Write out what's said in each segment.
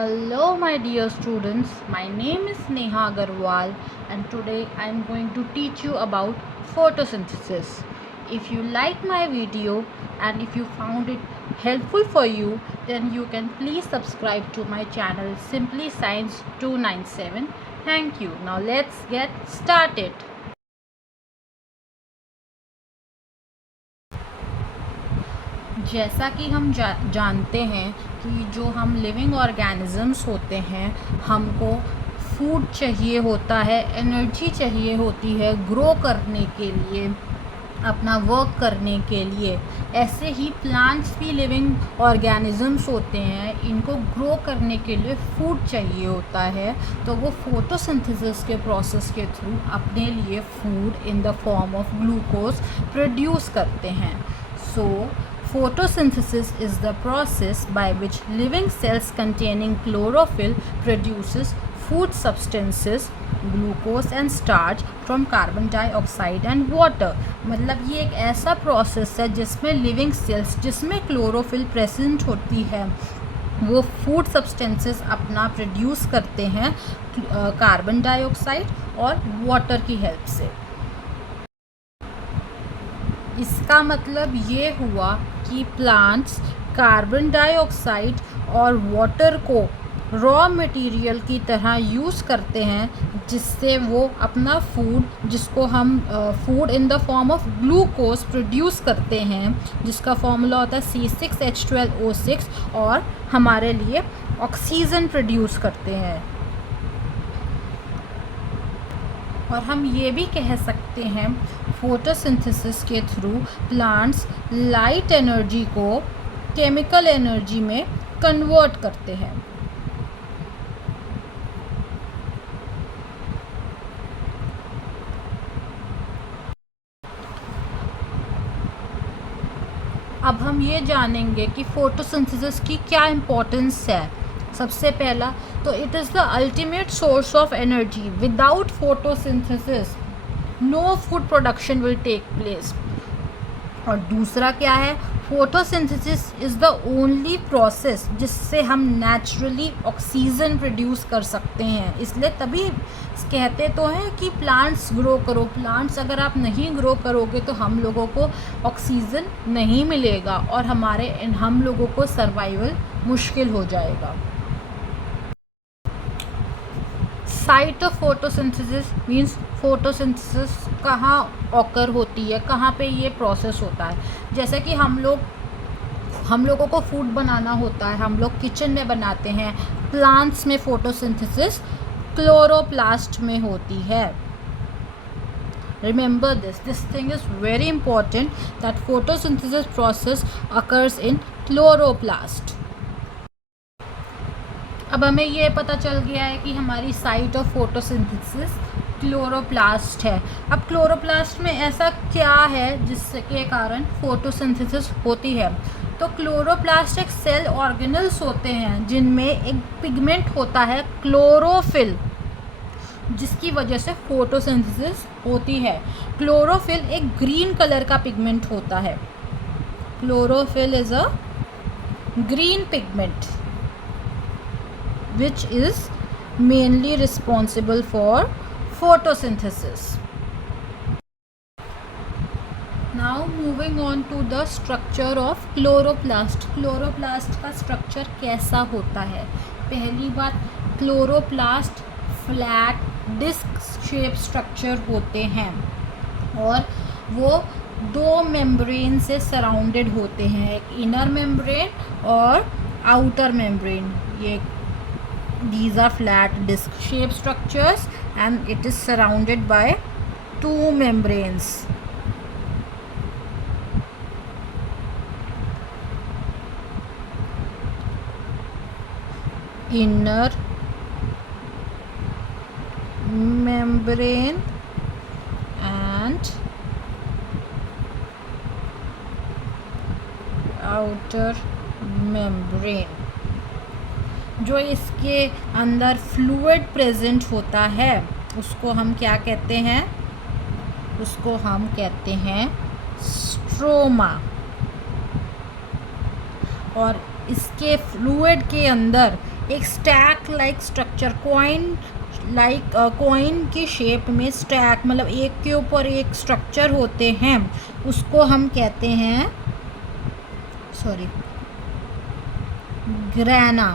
Hello, my dear students. My name is Neha Agarwal, and today I am going to teach you about photosynthesis. If you like my video and if you found it helpful for you, then you can please subscribe to my channel Simply Science 297. Thank you. Now let's get started. जैसा कि हम जानते हैं कि जो हम living organisms होते हैं, हमको फूड चाहिए होता है, एनर्जी चाहिए होती है ग्रो करने के लिए, अपना वर्क करने के लिए। ऐसे ही प्लांट्स भी लिविंग ऑर्गेनिजम्स होते हैं, इनको ग्रो करने के लिए फूड चाहिए होता है, तो वो फोटोसिंथेसिस के प्रोसेस के थ्रू अपने लिए food in the form of glucose produce करते हैं। Photosynthesis is the process by which living cells containing chlorophyll produces food substances, glucose and starch from carbon dioxide and water। मतलब ये एक ऐसा प्रोसेस है जिसमें लिविंग सेल्स जिसमें chlorophyll present होती है वो फूड सब्सटेंसेस अपना प्रोड्यूस करते हैं कार्बन डाइऑक्साइड और वाटर की हेल्प से। इसका मतलब ये हुआ कि प्लांट्स कार्बन डाइऑक्साइड और वाटर को रॉ मटेरियल की तरह यूज़ करते हैं, जिससे वो अपना फूड जिसको हम food in the form of glucose produce करते हैं, जिसका फॉर्मूला होता है C6H12O6, और हमारे लिए ऑक्सीजन प्रोड्यूस करते हैं। और हम ये भी कह सकते हैं फोटोसिंथेसिस के थ्रू प्लांट्स लाइट एनर्जी को केमिकल एनर्जी में कन्वर्ट करते हैं। अब हम ये जानेंगे कि फोटोसिंथेसिस की क्या इम्पोर्टेंस है। सबसे पहला तो it is the ultimate source of energy. Without photosynthesis no food production will take place. और दूसरा क्या है, photosynthesis is the only process जिससे हम नेचुरली ऑक्सीजन प्रोड्यूस कर सकते हैं। इसलिए तभी कहते तो हैं कि प्लांट्स ग्रो करो। प्लांट्स अगर आप नहीं ग्रो करोगे तो हम लोगों को ऑक्सीजन नहीं मिलेगा और हम लोगों को सर्वाइवल मुश्किल हो जाएगा। Site of photosynthesis means photosynthesis कहाँ ऑकर होती है, कहाँ पे ये प्रोसेस होता है। जैसे कि हम लोगों को फूड बनाना होता है, हम लोग किचन में बनाते हैं। प्लांट्स में फोटोसिंथेसिस क्लोरोप्लास्ट में होती है। Remember this thing is very important that photosynthesis process occurs in chloroplast। अब हमें ये पता चल गया है कि हमारी साइट ऑफ फोटोसिंथेसिस क्लोरोप्लास्ट है। अब क्लोरोप्लास्ट में ऐसा क्या है जिसके कारण फोटोसिंथेसिस होती है? तो क्लोरोप्लास्ट एक सेल ऑर्गेनल्स होते हैं जिनमें एक पिगमेंट होता है क्लोरोफिल, जिसकी वजह से फोटोसिंथेसिस होती है। क्लोरोफिल एक ग्रीन कलर का पिगमेंट होता है। Chlorophyll is a green pigment which is mainly responsible for photosynthesis. Now moving on to the structure of chloroplast। Chloroplast का स्ट्रक्चर कैसा होता है? पहली बात, chloroplast flat disc shape structure होते हैं और वो दो मेम्ब्रेन से सराउंडेड होते हैं, एक इनर मेम्ब्रेन और आउटर मेम्ब्रेन। ये These are flat disc shaped structures and it is surrounded by two membranes. Inner membrane and outer membrane। जो इसके अंदर फ्लूइड प्रेजेंट होता है उसको हम क्या कहते हैं? उसको हम कहते हैं स्ट्रोमा। और इसके फ्लूइड के अंदर एक स्टैक लाइक स्ट्रक्चर, कॉइन की शेप में स्टैक मतलब एक के ऊपर एक स्ट्रक्चर होते हैं, उसको हम कहते हैं ग्रेना।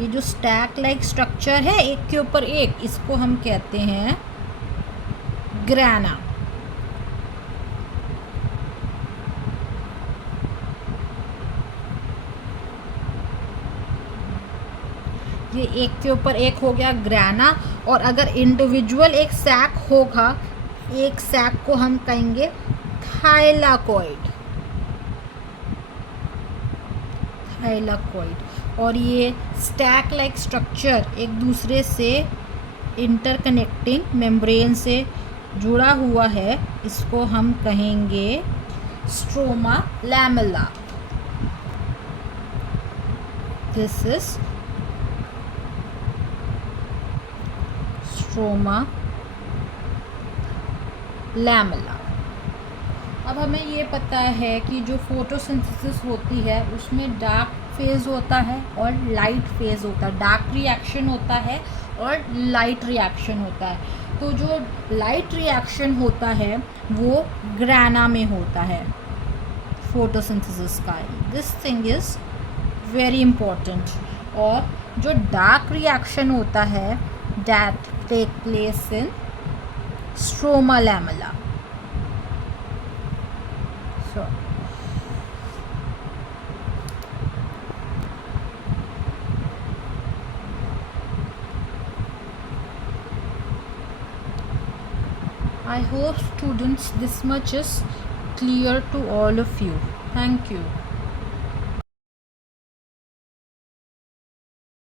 ये जो स्टैक लाइक स्ट्रक्चर है एक के ऊपर एक, इसको हम कहते हैं ग्रेना। ये एक के ऊपर एक हो गया ग्रेना। और अगर इंडिविजुअल एक सैक होगा, एक सैक को हम कहेंगे थाइलाकॉइड। और ये स्टैक लाइक स्ट्रक्चर एक दूसरे से इंटरकनेक्टिंग मेम्ब्रेन से जुड़ा हुआ है, इसको हम कहेंगे stroma lamella. This is stroma lamella. अब हमें ये पता है कि जो फोटोसिंथेसिस होती है उसमें डार्क फेज़ होता है और लाइट फेज़ होता है, डार्क रिएक्शन होता है और लाइट रिएक्शन होता है। तो जो लाइट रिएक्शन होता है वो ग्रेना में होता है फोटोसिंथेसिस का। This thing is very important. और जो डार्क रिएक्शन होता है that take place in stroma lamella. I hope students this much is clear to all of you. Thank you.